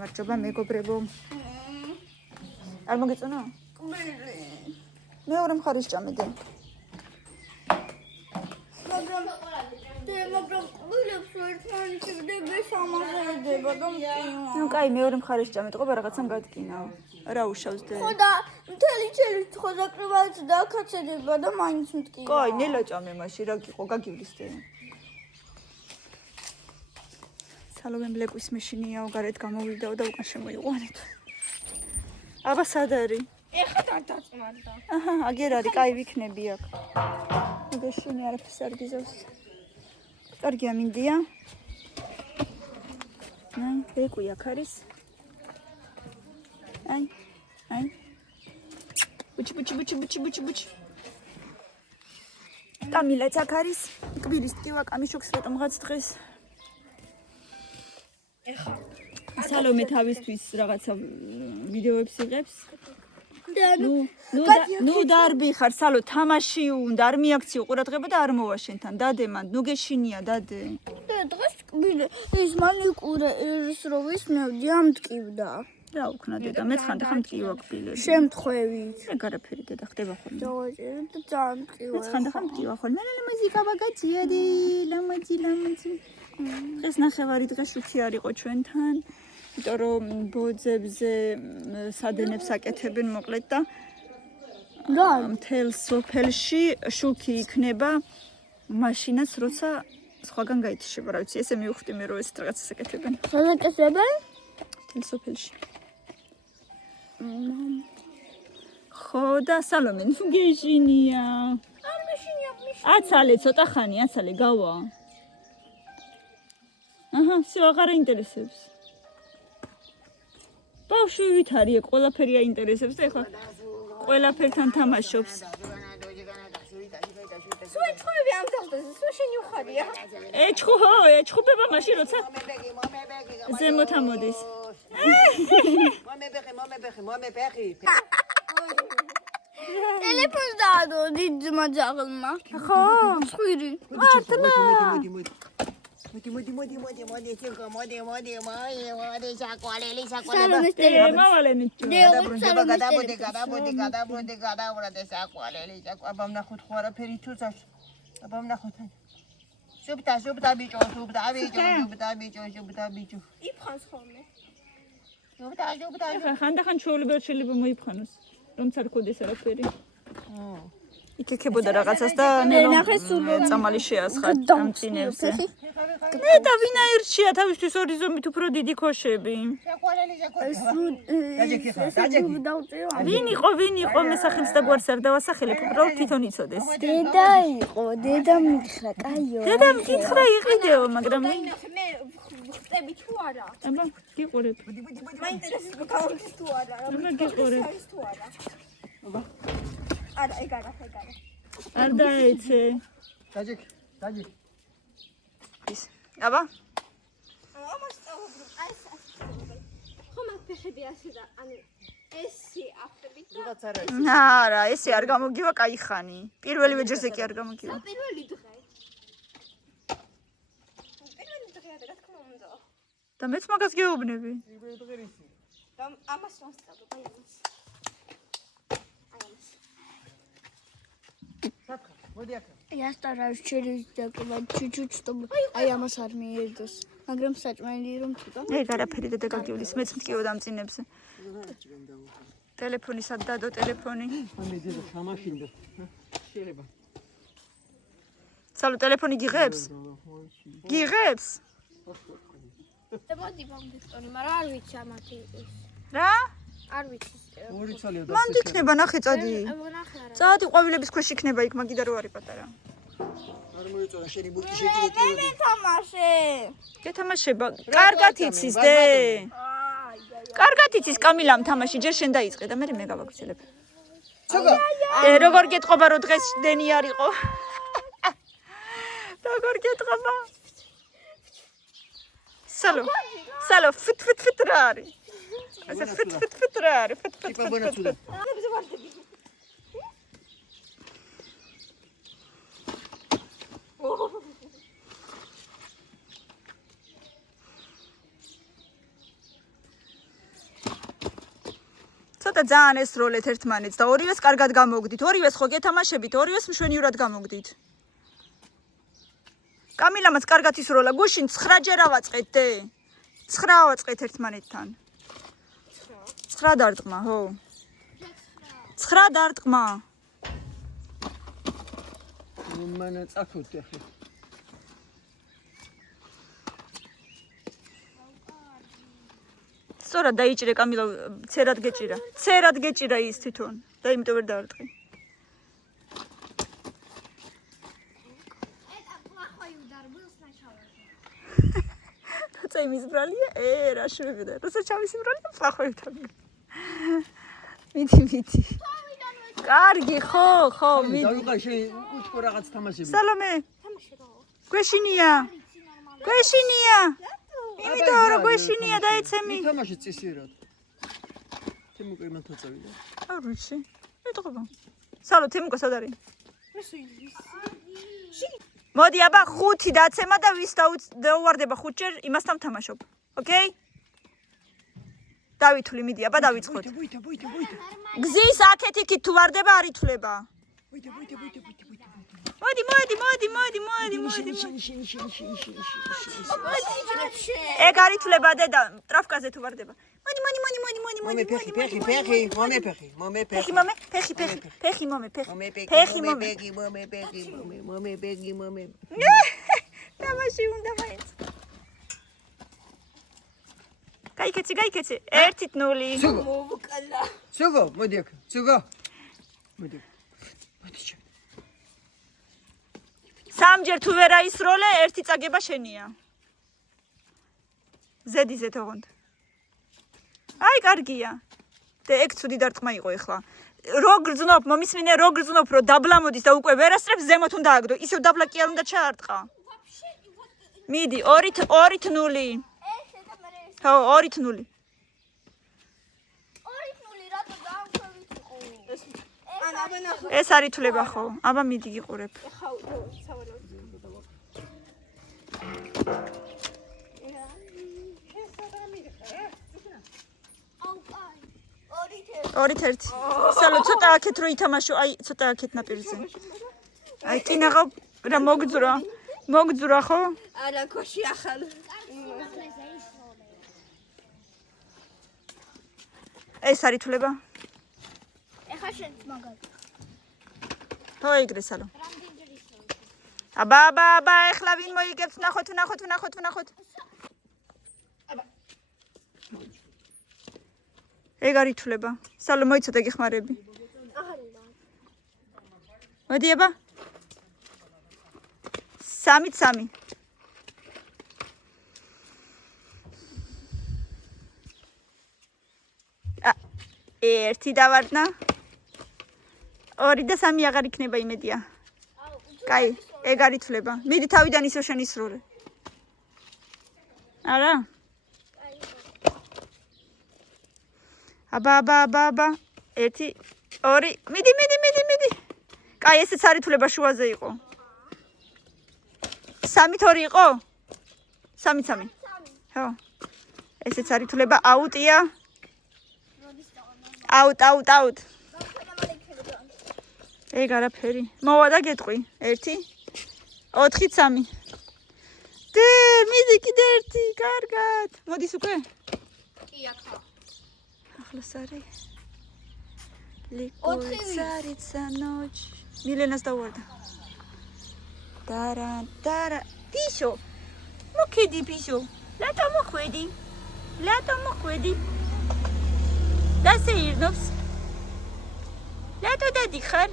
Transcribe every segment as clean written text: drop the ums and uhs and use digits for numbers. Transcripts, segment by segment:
გამარჯობა მეგობრებო. არ მოგეწონა? მეორე მხარეს ჭამედი. მაგრამ ყვილებს ერთმანეთში გდებესამაზედება და ნუ კაი მეორე მხარეს ჭამეთ, ყობა რაღაცამ გადკინა. რა უშავს დე? ხო და მთელი ჩელი ხო საკრებაც და კაცედება და მაინც მტკივა. კაი, ნელა ჭამე მაშინ, რა გიყო, გაგივლის დე. სალომემ ბლეკვის მეშინიაო, გარეთ გამოვიდაო და უკან შემოიყვანეთ. აბა სად არის? ეხლა დაწმარდა. აჰა, აგერ არის, კაი ვიქნები აქ. მოგეშინი არაფერს არ გიზავს. კარგია მინდია. ბლეკვი აქ არის. აი. ბუჩი. კამილაც აქ არის. კბილის ტკივა კამიშოქს რატომღაც დღეს. სალომე თავისთვის რაღაცა ვიდეოებს იღებს. ნუ დარბი ხარ, სალო თამაში უნდა, არ მიაქციო ყურადღება და არ მოვა შენთან. დადე მან, ნუ გეშინია, დადე. დღეს კბილი ის მანიკურე ის რო ვისმევდი ამ მტკივდა. რა უქნა დედა, მეც ხანდახან მტკივა კბილები. შემთხვევით. ეგ არაფერი დედა ხდება ხოლმე. დავაჭერე და ძალიან მტკივა. მეც ხანდახან მტკივა ხოლმე. მუსიკა ბაგაჭიადი, ლამაჭი. დღეს ნახევარი დღე შუქი არ იყო ჩვენთან. იმიტომ რომ ბოძებზე სადენებს აკეთებენ მოკლედ და მთელ სოფელში შუქი იქნება მაშინაც როცა სხვაგან გაითიშება, რა ვიცი, ესე მივხვდი მე რომ ესეთ რაღაცას აკეთებენ. სადაკეთებენ? მთელ სოფელში. ხო და სალომე, ნუ გეშინია. არ მეშინია. აცალე ცოტა ხანი, აცალე გავა. აჰა, всё აღარ ინტერესებს. ბავშვი ვითარია, ყველაფერი აინტერესებს და ეხლა ყველაფერთან თამაშობს. სუეჩხუბები ამ თავს, სუეშენი უხარია. ეჩხუბება მაშინ როცა ზემოთ ამოდის. მომებეხი. ტელეფონს დაადო დიდ ძმა ჯაღლმა. ხო? ხვირი. მოდი შაკვალელი მავალენი გადაბრუნდი შაკვალელი აბამ ნახოთ ხო არაფერი თუ ზავს აბამ ნახოთ შუბტა ბიჭო იფხანს ხოლმე. ეხლა ხანდახან ჩვეულებრივ შეიძლება მოიფხანოს რომ წარქოდეს არაფერი. იკეკებოდა რაღაცას და წამალი შეასხა ამ წინებზე. და ვინ აირჩია თავისთვის ორი ზომით უფრო დიდი ქოშები? ვინ იყო მე სახელს და გვარს არ დავასახელებ, უბრალოდ თვითონ იცოდეს. დედა იყო, დედა მითხრა, კაიო. დედა მითხრა იყიდეო, მაგრამ მე ხტები თუ არა? აბა გიყურებ. მაინტერესებს გავიქის თუ არა? აბა გიყურებ. არა, ეგ არა. არ დაეცე. დაჯექი. ის. აბა. ამას წავუბრუნ, აი ეს. ხომ აქ ფეხები ასე და ანუ ესი აფრებით და არა, ესე არ გამოგივა კაი ხანი. პირველი ვეჯერზე კი არ გამოგივა. პირველი დღე. რა თქმა უნდა. და მეც მაგას გეუბნები. და ამას მოსწავლო, აი ამას. მოდი აქ. იასტარავს ჩერის დაკება ჩუჩუჩტო. აი ამას არ მიერდოს. მაგრამ საჭმელი რომ თვითონ. ეგ არაფერი და გაგივლის, მეც მткиო დამწინებზე. ტელეფონი სად დადო ტელეფონი? ამე ძედა სამაშინდა. შეიძლება. სალო ტელეფონი გიღებს? გიღებს? და მოდი მომდიქტორი, მაგრამ არ ვიცი ამათი ის. რა? არ ვიცი. ორი ცალია და მან იქნება ნახე წადი. ვნახე არა. წადი ყვავილების ქვეშ იქნება იქ მაგიდა რო არის პატარა. არ მოეწონა შენი ბურთი შეგიძლია. მე თამაშე. გეთამაშება. კარგად იცის დე. კარგად იცის კამილამ თამაში, ჯერ შენ დაიწყე და მე გავაგრძელებ. ჩოგო. როგორ გეტყობა რომ დღეს დენი არ იყო? როგორ გეტყობა? სალო ფთ რა არის? ასე ფთ რა არის? ფთ. პაბონაცუდა. ცოტა ძალიან ესროლეთ ერთმანეთს და ორივეს კარგად გამოგდით. ორივეს ხო გეთამაშებით, ორივეს მშვენივრად გამოგდით. კამილამაც კარგად ისროლა. გუშინ 9 ჯერ ავაწყეთ დე. 9 ავაწყეთ ერთმანეთთან. 9 დარტყმა, ხო. 9 დარტყმა. მანა წახოთ ახლა. სწორად დაიჭირე კამილა, ცერად გეჭირა. ცერად გეჭირა ის თვითონ და იმიტომ ვერ დაარტყი. Это плохой удар был сначала. Роცა იმის ბრალია? რა შვებდა. როცა ჩავისი ბრალია, плохой удар. მიდი. კარგი, ხო, მიდი. დავიყარ შენ უჩქო რაღაც თამაშები. სალომე, თამაში რა? გვეშინია. გვეშინია. იმიტომ რომ გვეშინია დაეცემი. თამაში წისიერად. თემუკო იმათო წავიდა. არ ვიცი. მეთქობა. სალო, თემუკო სად არის? მოდი, აბა 5 დაცემა და ვის დაუვარდება 5 ჯერ იმასთან თამაშობ. ოკეი? დავითვლი, მიდი, აბა დავიწყოთ. ბუიტა. გზის აქეთ იქით თუ ვარდება არ ითვლება. ბუიტა. მოდი. ეგ არ ითვლება დედა, ტრაფკაზე თუ ვარდება. მოდი. მომე ფეხი. თამაში უნდა მაინც. გაიქეცი. 1-0. სუგო, მოდი აქ. მოდი. სამჯერ თუ ვერ აისროლე, ერთი წაგება შენია. ზედიზე თოღონდ. აი, კარგია. და ეგ ცუდი დარტყმა იყო ეხლა. რო გრძნობ, მომისმინე რო გრძნობ, რომ დაბლა მოდის და უკვე ვერასწრებს ზემოთ უნდა აგდო. ისევ დაბლა კი არ უნდა ჩაარტყა. მიდი, 2-0. ხო, 2-0. 2-0 რატო დაამკვევით იყო? ეს არ ითვლება ხო? აბა მიდი გიყურებ. ორი თერთი. სალო, ცოტა აქეთ რო ითამაშო, აი, ცოტა აქეთ ნაპირზე. აი, კინაღა რა მოგძურა ხო? არა, ქოში ახალ. ეს არ ითვლება? ეხა შენ მაგალ. ხო, ეგრე სალო. აბა, ეხლა ვინ მოიგებს? ვნახოთ. ეგ არ ითვლება. სალო, მოიცოდე გიხმარები. მოდი აბა. 3-3. ერთი დავარდნა. 2 და 3 აღარ იქნება იმედია. კაი, ეგ არ ითვლება. მიდი თავიდან ისევ შენისროლე. არა? აბა. 1 2 მიდი. კაი, ესეც არ ითვლება, შუაზე იყო. 3-2 იყო? 3-3. ხო. ესეც არ ითვლება, აუტია. აუტ. ეგ არაფერი. მოვა და გეტყვი. 1 4-3. მიდი კიდე 1, კარგად. მოდის უკვე? კი, ახლა. ახლა სარი. Царица ночь. Миленას დავარდა. Дара. Писо. მოქედი писо. ლატო მოხვედი. დასეირნობს. ლატო დადიხარ.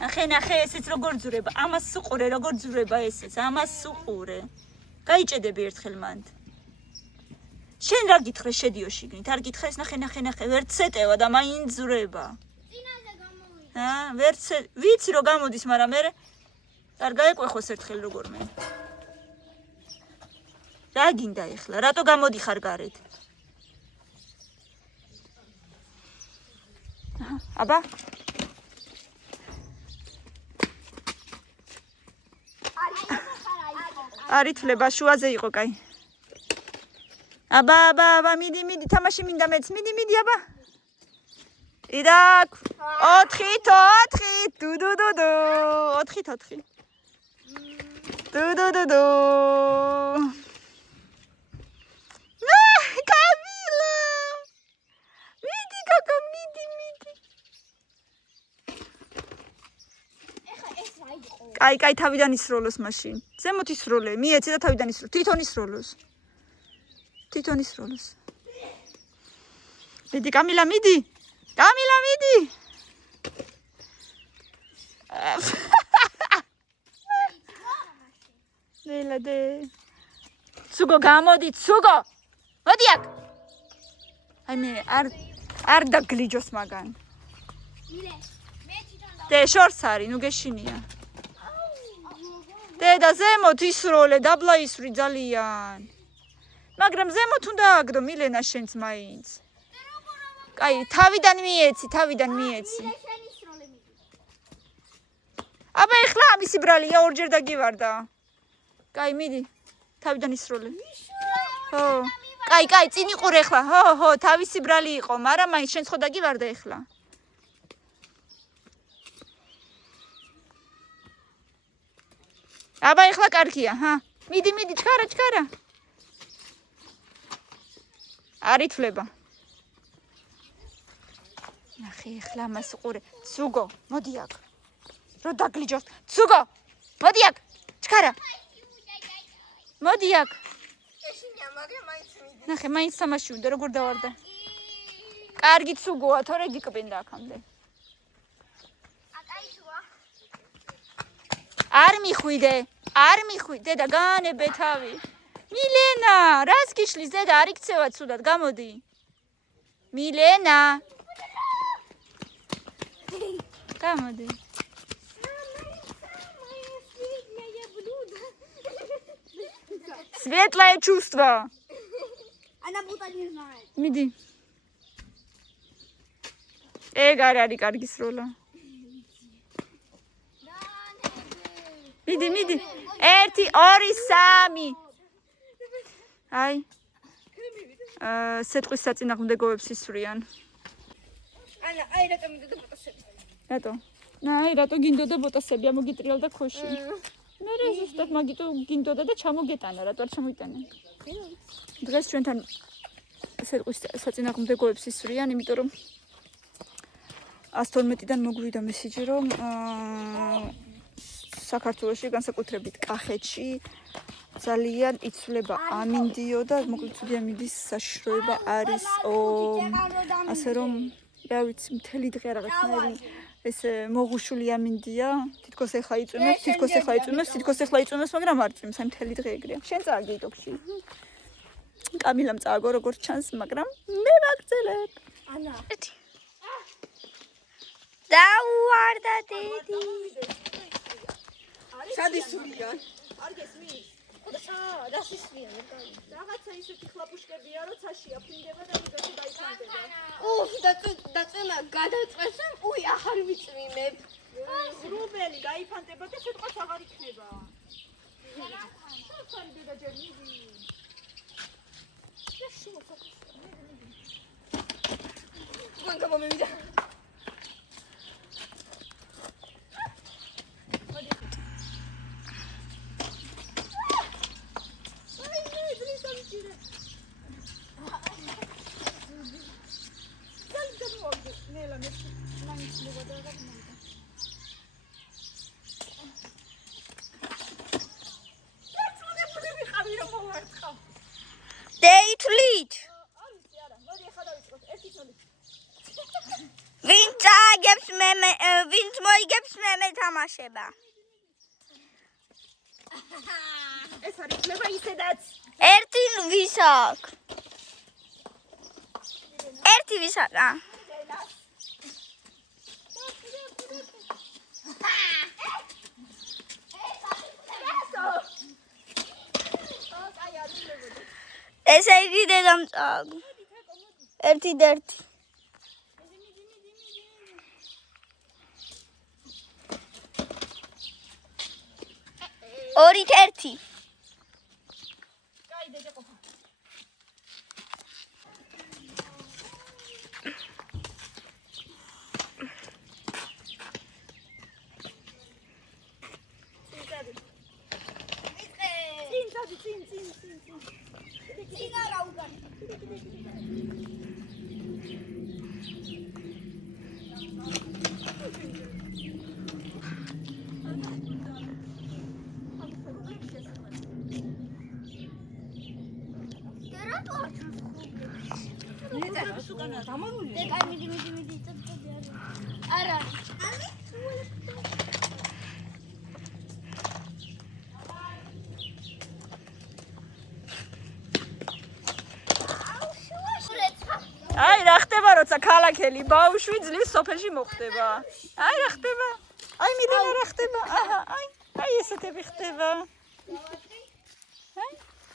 ახე ესეც როგორ ძურება. ამას სუყურე როგორ ძურება ესეც. ამას სუყურე. გაიჭედები ერთხელ მანდ. შენ რა გითხრე შედიოში გინით? არ გითხრეს ნახე, ვერ ცეტევა და მაინც ძურება. წინაზე გამოვიდა. ვიცი რომ გამოდის, მაგრამ მე არ გაეკვეხოს ერთხელ როგორმე. რა გინდა ეხლა? რატო გამოდიხარ გარეთ? აბა. არ ითვლება, შუაზე იყო, კაი. აბა, მიდი, თამაში მინდა მეც, მიდი, აბა. იდაკ, 4, დუდუდუდუ, 4. დუდუდუდუ. კამილა. მიდი, კაკა, მიდი. ეხა ეს რა იყო? კაი, თავიდან ისროლოს მაშინ. ზემოთ ისროლე, მიეცი და თავიდან ისროლ. თვითონ ისროლოს. მიდი, კამილა, მიდი. ველადე. ცუგო, გამოდი, ცუგო. მოდი აქ. აი მე არ დაგლიჯოს მაგან. მილე, მე თვითონ და დე შორს არის, ნუ გეშინია. დედა ზემოთ ისროლე, დაბლა ისვრი ძალიან. მაგრამ ზემოთ უნდა აგდო მილენა შენც მაინც. კაი, თავიდან მიეცი. მილე შენ ისროლე მიდი. აბა ეხლა ამისი ბრალია ორჯერ დაგივარდა. კაი, მიდი. თავიდან ისროლე. ხო. კაი, წინ იყურე ეხლა. ხო, თავისი ბრალი იყო, მაგრამ მაინც შენ ხო დაგივარდა ეხლა. აბა ეხლა კარგია, ჰა. მიდი, ჩქარა. არ ითვლება. ნახე ეხლა მას უყურე. ცუგო, მოდი აქ. რო დაგლიჯოს. ცუგო, მოდი აქ. ჩქარა. მოდი აქ. ეშინია, მაგრამ მაინც მიდი. ნახე, მაინც თამაში უნდა როგორ დავარდა. კარგი ცუგოა, თორე გიკბენდა აქამდე. აკაიშუა. არ მიხვიდე და განებე თავი. მილენა, რას გიშლის დედა, არ იქცევა ცუდად, გამოდი. მილენა. გამოდი. Светлое чувство. Она будто не знает. მიდი. ეგ არის კარგი სროლა. მიდი. 1, 2, 3. აი. სეტყვის საწინააღმდეგოებს ისვრიან. ანა, აი რატომ მინდოდა ბოტასები? რატო? რატო გინდოდა ბოტასები ამოგიტრიალდა ქოში. მე ზუსტად მაგიტო გინდოდა და ჩამოგეტანა, რატო არ ჩამოიტანა? დღეს ჩვენთან სეტყვის საწინააღმდეგოებს ისვრიან, იმიტომ რომ 112-დან მოგვიდა მესიჯი, რომ საქართველოში, განსაკუთრებით კახეთში ძალიან იცვლება ამინდიო და მოკლედ ცუდი ამინდის საშიშროება არის. ასე რომ, რა ვიცი, მთელი დღე რაღაცნაირი ეს მოღუშული ამინდია, თითქოს ეხლა იწვიმებს, მაგრამ არ წვიმს, აი მთელი დღე ეგრეა. შენ წააგე ტოქში. კამილამ წააგო როგორც ჩანს, მაგრამ მე ვაგრძელებ. ანა. დაუვარდა დიდი. სადისურია. არ გესმის? რა სისხლია მე კაი. რაღაცა ისეთი ხლაპუშკებია, რომ ცაში აფრინდება და მიგაში დაიფანდება. დაწემა გადაწყვეს, უი, ახარ ვიწვიმებ. ზრუბელი გაიფანტება და სიტყვას აღარ იქნება. შენ დედა ჯერ მიდი. გონკა მომივიდა. დეითვლით. ვინც მოიგებს მე თამაშება. ეს არის ფლება ისედაც. ერთი ვისაკ. ერთი ვისაკა. ესე იგი დედამ წააგო. ერთი და ერთი. ორით ერთი. კაი დედა ყოფა. არა. აი რა ხდება როცა ქალაქელი ბავშვი ძლივს სოფელში მოხდება. აი რა ხდება? აი მიდენა რა ხდება? აჰა, აი ესეთები ხდება.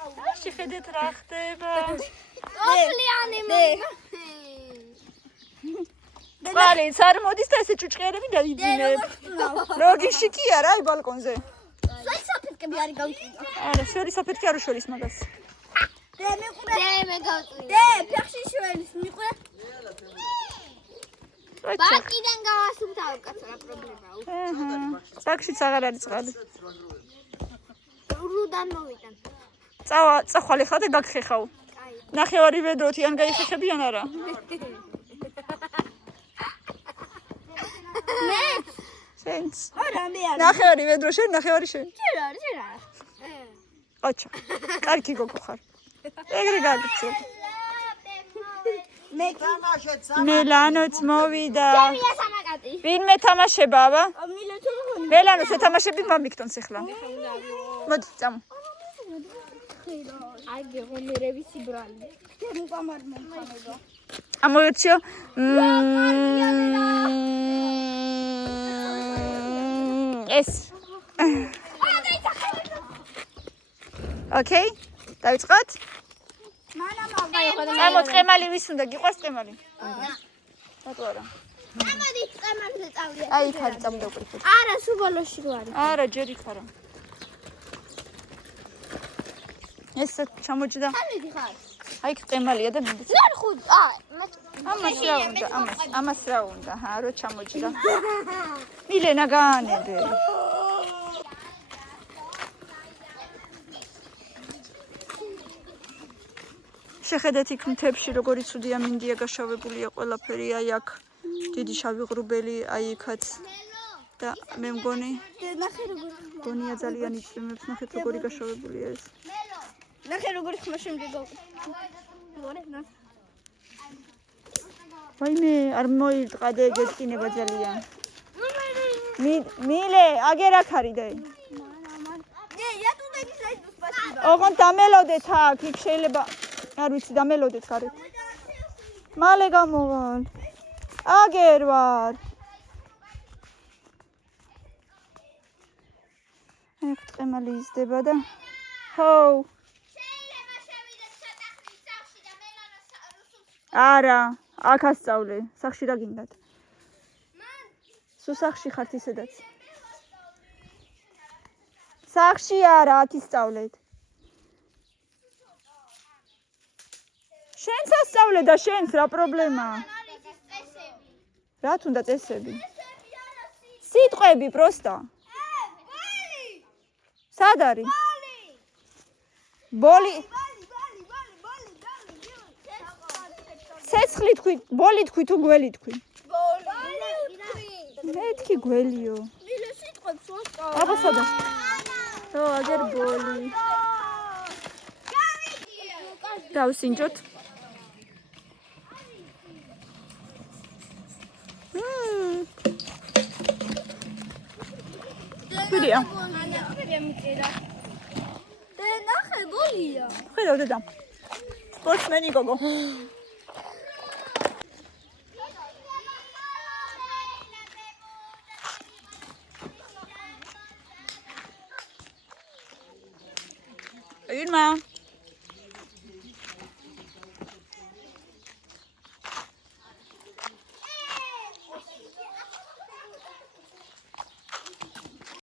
აი შეხედეთ რა ხდება. ოფლიანი მამა. წყალიც არ მოდის და ესე ჭუჭყერები დაიძინებ. როგიში კი არა, აი ბალკონზე. სოი საფეთკები არის გავწინდა. არა, შორის საფეთქი არ უშოლის მაგას. დე მე გავწინდა. დე ფეხში შველის მიყვე. ბაკიდან გავასუფთავ კაცო რა პრობლემაა. აჰა. საკშიც აღარ არის წყალი. რუდან მოვიდან. წახვალე ხარ და გაგხეხავ. ნახევარი ვედროთი ან გაიხეხებიან არა? მე შენც. არა მე არა. ნახევარი ვედრო შენ, ნახევარი შენ. ჯერ არა. აჩა. კარგი გოგო ხარ. ეგრე გაგწევ. მე თამაშეთ მელანოც მოვიდა. მია სამაკატი. ვინმე თამაშება, აბა? მილეთო მელანოს ეთამაშები მამიქტონს ახლა. მოდი, წამო. აი გეღონერების იბრალი. მე გამარ მომხანება. ამოერჩიო. ეს. ოკეი? დავიწყოთ? წამო, წემალი ვის უნდა გიყვას წემალი? რატო არა? ამადი წამალზე წავდია. აი, იქ არის წამოდაუკრიფეთ. არა, სულ ბოლოში რო არის. არა, ჯერ იქ არა. ეს ჩამოჭდა. ამიდი ხარ. აი, იქ წემალია და მინდა. ზარ ხუთ. ამას რა უნდა? ამას რა უნდა? ჰა, რო ჩამოჭდა. მილენა გაანედე. შეხედეთ იქ მთებში როგორი ცუდია მინდია გაშავებულია ყველაფერი, აი აქ დიდი შავი ღრუბელი, აი იქაც და მე მგონი ნახე როგორ. გონია ძალიან იწვიმებს, ნახეთ როგორი გაშავებულია ეს. ნახე როგორ ხმა შემდეგო. მორე ნა. ვაიმე, არ მოირტყადე, გეტკინება ძალიან. მილე, აგერ აქ არის და. я тут не знаю, спасибо. ოღონდ დამელოდეთ აქ, იქ შეიძლება არ ვიცი, დამელოდეთ გარეთ. მალე გამოვალ. აგერ ვარ. ეგ წემალი იზრდება და ჰო. შეიძლება შევიდეთ სათახლის სახლში და მელანოს რუსულს. არა, აქ ასწავლე, სახში რა გინდათ? სულ სახში ხართ ისედაც. სახში არა, აქ ისწავლეთ. შენც ასწავლე და შენც რა პრობლემაა? არის ის წესები. რათ უნდა წესები? წესები არა სიტყვები პროსტა. ბალი. სად არის? ბალი. ბოლი, ბალი. ცეცხლი თქვი, ბოლი თქვი თუ გველი თქვი? ბალი. მეთქი გველიო. მილე სიტყვებს ვასწავლე. აბა სადა? ო, აგერ ბოლი. დავსინჯოთ. ვიდია. და ნახე ბოლია. ხედავ დედა. სპორტსმენი გოგო. ირმა.